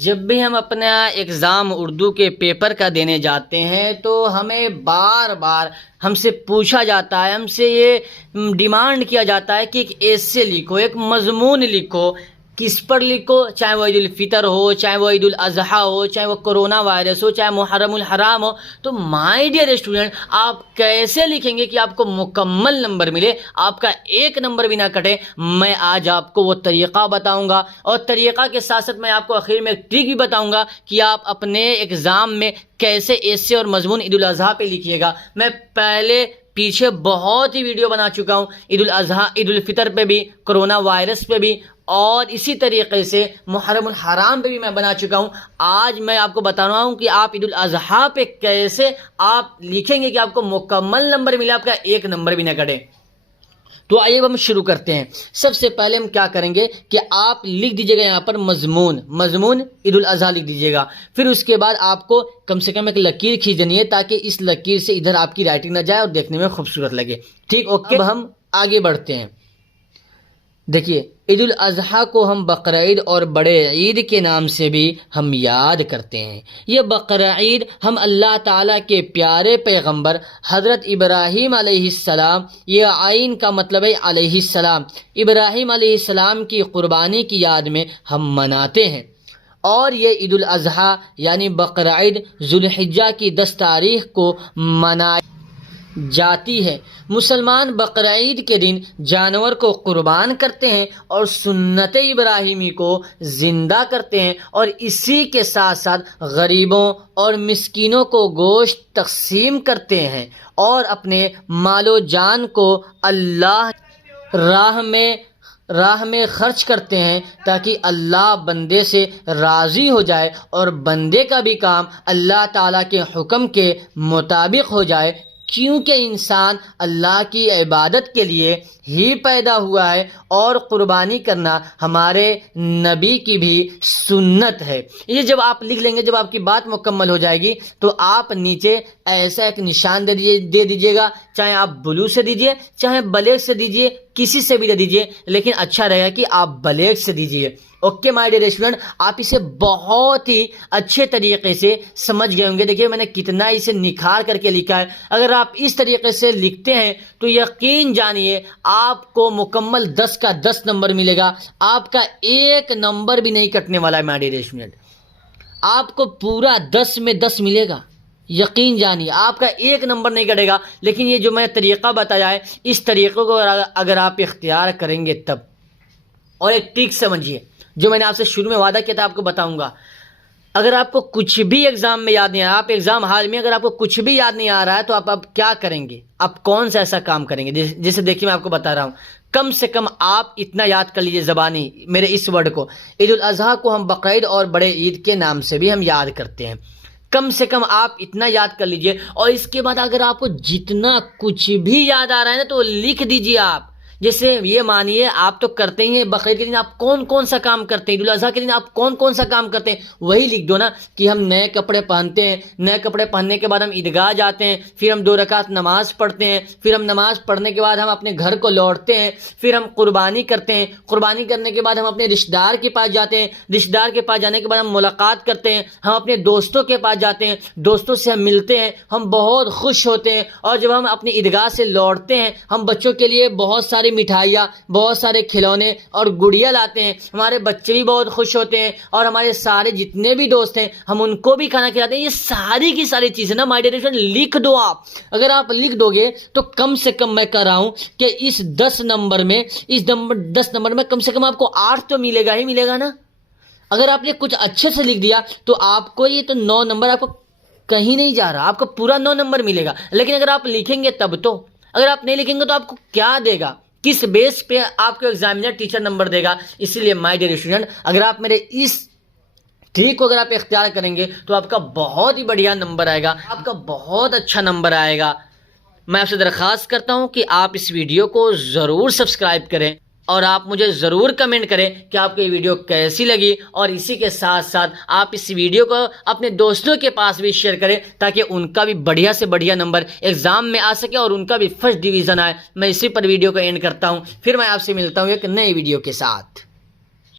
جب بھی ہم اپنا ایگزام اردو کے پیپر کا دینے جاتے ہیں تو ہمیں بار بار ہم سے پوچھا جاتا ہے، ہم سے یہ ڈیمانڈ کیا جاتا ہے کہ ایک ایسے لکھو، ایک مضمون لکھو۔ کس پر لکھو؟ چاہے وہ عید الفطر ہو، چاہے وہ عید الاضحیٰ ہو، چاہے وہ کرونا وائرس ہو، چاہے محرم الحرام ہو۔ تو مائی ڈیئر اسٹوڈنٹ، آپ کیسے لکھیں گے کہ آپ کو مکمل نمبر ملے، آپ کا ایک نمبر بھی نہ کٹے؟ میں آج آپ کو وہ طریقہ بتاؤں گا، اور طریقہ کے ساتھ ساتھ میں آپ کو آخر میں ایک ٹرک بھی بتاؤں گا کہ آپ اپنے ایگزام میں کیسے ایسے اور مضمون عید الاضحیٰ پہ لکھیے گا۔ میں پہلے پیچھے بہت ہی ویڈیو بنا چکا ہوں، عید الاضحیٰ، عید الفطر پہ بھی، کرونا وائرس پہ بھی، اور اسی طریقے سے محرم الحرام پہ بھی میں بنا چکا ہوں۔ آج میں آپ کو بتا رہا ہوں کہ آپ عید الاضحیٰ پہ کیسے آپ لکھیں گے کہ آپ کو مکمل نمبر ملے، آپ کا ایک نمبر بھی نہ کٹے۔ تو آئیے ہم شروع کرتے ہیں۔ سب سے پہلے ہم کیا کریں گے کہ آپ لکھ دیجیے گا یہاں پر مضمون عید الاضحیٰ لکھ دیجیے گا۔ پھر اس کے بعد آپ کو کم سے کم ایک لکیر کھینچ دینی ہے تاکہ اس لکیر سے ادھر آپ کی رائٹنگ نہ جائے اور دیکھنے میں خوبصورت لگے۔ ٹھیک، اوکے۔ اب ہم آگے بڑھتے ہیں۔ دیکھیے، عید الاضحیٰ کو ہم بقرعید اور بڑے عید کے نام سے بھی ہم یاد کرتے ہیں۔ یہ بقرعید ہم اللہ تعالیٰ کے پیارے پیغمبر حضرت ابراہیم علیہ السلام، یہ عین کا مطلب ہے علیہ السلام، ابراہیم علیہ السلام کی قربانی کی یاد میں ہم مناتے ہیں۔ اور یہ عید الاضحیٰ یعنی بقرعید ذوالحجہ کی 10 تاریخ کو منائی جاتی ہے۔ مسلمان بقرعید کے دن جانور کو قربان کرتے ہیں اور سنت ابراہیمی کو زندہ کرتے ہیں، اور اسی کے ساتھ ساتھ غریبوں اور مسکینوں کو گوشت تقسیم کرتے ہیں اور اپنے مال و جان کو اللہ راہ میں خرچ کرتے ہیں تاکہ اللہ بندے سے راضی ہو جائے اور بندے کا بھی کام اللہ تعالیٰ کے حکم کے مطابق ہو جائے، کیونکہ انسان اللہ کی عبادت کے لیے ہی پیدا ہوا ہے، اور قربانی کرنا ہمارے نبی کی بھی سنت ہے۔ یہ جب آپ لکھ لیں گے، جب آپ کی بات مکمل ہو جائے گی تو آپ نیچے ایسا ایک نشان دے دیجیے گا، چاہے آپ بلو سے دیجیے، چاہے بلیک سے دیجیے، کسی سے بھی دے دیجیے، لیکن اچھا رہے گا کہ آپ بلیک سے دیجیے۔ اوکے مائی ڈیئر اسٹوڈنٹ، آپ اسے بہت ہی اچھے طریقے سے سمجھ گئے ہوں گے۔ دیکھیے میں نے کتنا اسے نکھار کر کے لکھا ہے۔ اگر آپ اس طریقے سے لکھتے ہیں تو یقین جانیے آپ کو مکمل 10 کا 10 نمبر ملے گا، آپ کا ایک نمبر بھی نہیں کٹنے والا ہے مائی ڈیئر اسٹوڈنٹ، آپ کو پورا 10 میں 10 ملے گا۔ یقین جانیے آپ کا ایک نمبر نہیں کٹے گا۔ لیکن یہ جو میں نے طریقہ بتایا ہے، اس طریقے کو اگر آپ اختیار کریں گے تب، اور ایک ٹرک سمجھیے جو میں نے آپ سے شروع میں وعدہ کیا تھا آپ کو بتاؤں گا۔ اگر آپ کو کچھ بھی ایگزام میں یاد نہیں آ رہا، آپ ایگزام ہال میں اگر آپ کو کچھ بھی یاد نہیں آ رہا ہے، تو آپ اب کیا کریں گے؟ آپ کون سا ایسا کام کریں گے؟ جیسے دیکھیے میں آپ کو بتا رہا ہوں، کم سے کم آپ اتنا یاد کر لیجیے زبانی میرے اس ورڈ کو، عید الاضحیٰ کو ہم بقرعید اور بڑے عید کے نام سے بھی ہم یاد کرتے ہیں۔ کم سے کم آپ اتنا یاد کر لیجئے، اور اس کے بعد اگر آپ کو جتنا کچھ بھی یاد آ رہا ہے نا تو لکھ دیجئے آپ۔ جیسے یہ مانیے آپ تو کرتے ہی ہیں، بقرعید کے دن آپ کون کون سا کام کرتے ہیں، عید الاضحیٰ کے دن آپ کون کون سا کام کرتے ہیں، وہی لکھ دو نا کہ ہم نئے کپڑے پہنتے ہیں، نئے کپڑے پہننے کے بعد ہم عیدگاہ جاتے ہیں، پھر ہم 2 رکعت نماز پڑھتے ہیں، پھر ہم نماز پڑھنے کے بعد ہم اپنے گھر کو لوٹتے ہیں، پھر ہم قربانی کرتے ہیں، قربانی کرنے کے بعد ہم اپنے رشتہ دار کے پاس جاتے ہیں، رشتہ دار کے پاس جانے کے بعد ہم ملاقات کرتے ہیں، ہم اپنے دوستوں کے پاس جاتے ہیں، دوستوں سے ہم ملتے ہیں، ہم بہت خوش ہوتے ہیں، اور جب ہم اپنی عیدگاہ سے لوٹتے ہیں ہم بچوں کے لیے بہت ساری مٹھائیاں، بہت سارے کھلونے اور گڑیا لاتے ہیں، ہمارے بچے بھی بہت خوش ہوتے ہیں، اور ہمارے سارے جتنے بھی دوست ہیں ہم ان کو بھی کھانا کھلاتے ہیں۔ یہ ساری کی ساری چیزیں نا مائی ڈیئر فرینڈ لکھ دو آپ۔ اگر آپ لکھ دو گے تو کم سے کم میں کہہ رہا ہوں کہ اس 10 نمبر میں کم سے کم آپ کو 8 تو ملے گا ہی ملے گا نا۔ اگر آپ نے کچھ اچھے سے لکھ دیا تو آپ کو یہ تو 9 نمبر آپ کو کہیں نہیں جا رہا، آپ کو پورا 9 نمبر ملے گا۔ لیکن اگر آپ لکھیں گے تب تو، اگر آپ نہیں لکھیں گے تو آپ کو کیا دے گا، کس بیس پہ آپ کو ایگزامینر ٹیچر نمبر دے گا؟ اسی لیے مائی ڈیئر اسٹوڈنٹ، اگر آپ میرے اس ٹھیک کو اگر آپ اختیار کریں گے تو آپ کا بہت ہی بڑھیا نمبر آئے گا، آپ کا بہت اچھا نمبر آئے گا۔ میں آپ سے درخواست کرتا ہوں کہ آپ اس ویڈیو کو ضرور سبسکرائب کریں، اور آپ مجھے ضرور کمنٹ کریں کہ آپ کو یہ ویڈیو کیسی لگی، اور اسی کے ساتھ ساتھ آپ اس ویڈیو کو اپنے دوستوں کے پاس بھی شیئر کریں تاکہ ان کا بھی بڑھیا سے بڑھیا نمبر ایگزام میں آ سکے اور ان کا بھی فرسٹ ڈویژن آئے۔ میں اسی پر ویڈیو کو اینڈ کرتا ہوں، پھر میں آپ سے ملتا ہوں ایک نئے ویڈیو کے ساتھ۔